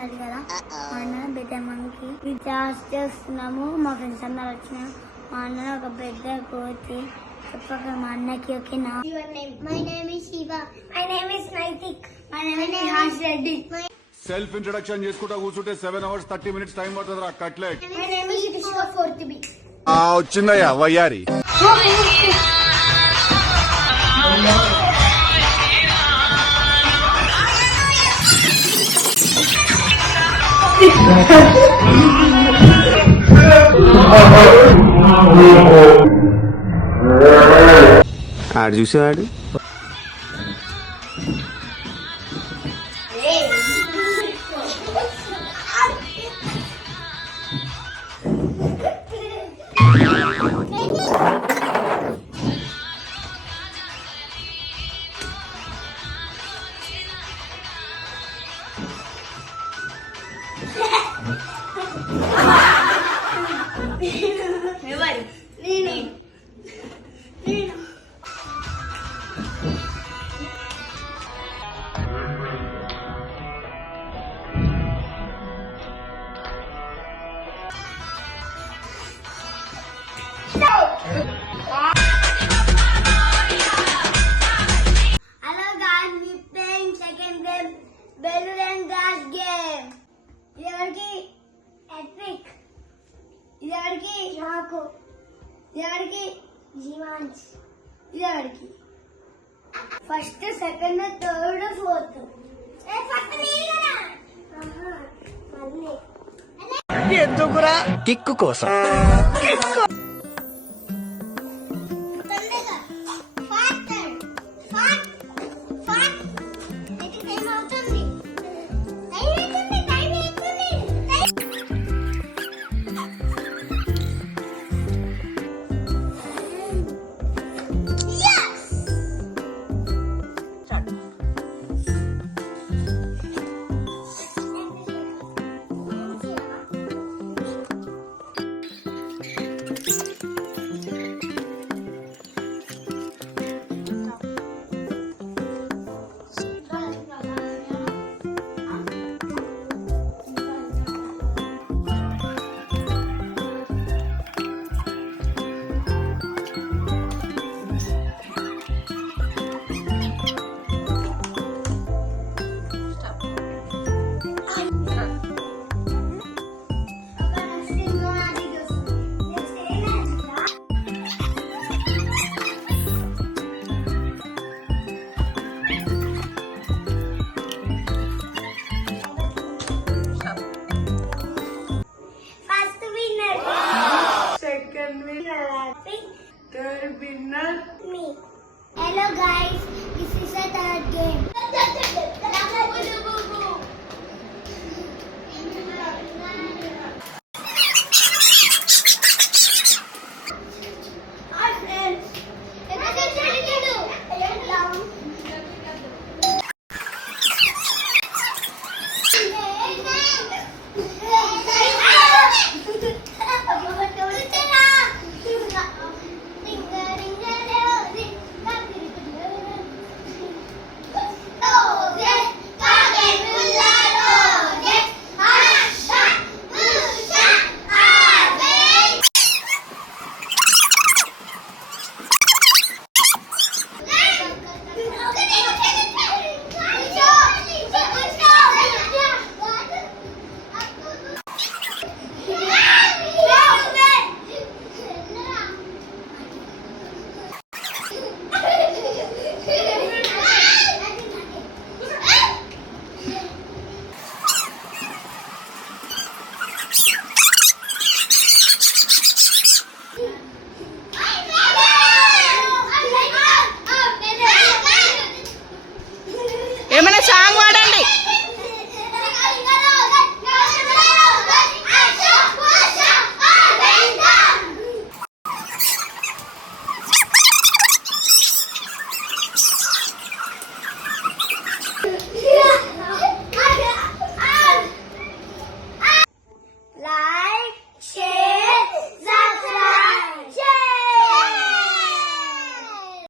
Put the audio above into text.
ఉన్నది కదా మా అన్న పెద్ద మనకి రీఛార్జ్ చేస్తున్నాము. మా ఫ్రెండ్స్ అందరు వచ్చిన మా అన్న ఒక పెద్ద కోతి చెప్పక మా అన్నకి ఓకేనా. My name is Shiva. My name is Naitik. My name is హాస్ రెడ్డి. సెల్ఫ్ ఇంట్రొడక్షన్ చేసుకుంటా కూర్చుంటే 7 hours 30 minutes టైం పడుతుంది రా cutlet. My name is Rishika 4th B. వచ్చిందయ్యా వయ్యారి. ఆడు చూసేవాడు Hello guys, we playing second game, balloon and gas game. ఇదెవరికి ఎపిక్, ఇదెవరికి షాకు, ఇదెవరికి జీవాన్స్, ఇదెవరికి ఫస్ట్ సెకండ్ థర్డ్ ఫోర్త్. ఎందుకురా కిక్కు కోసం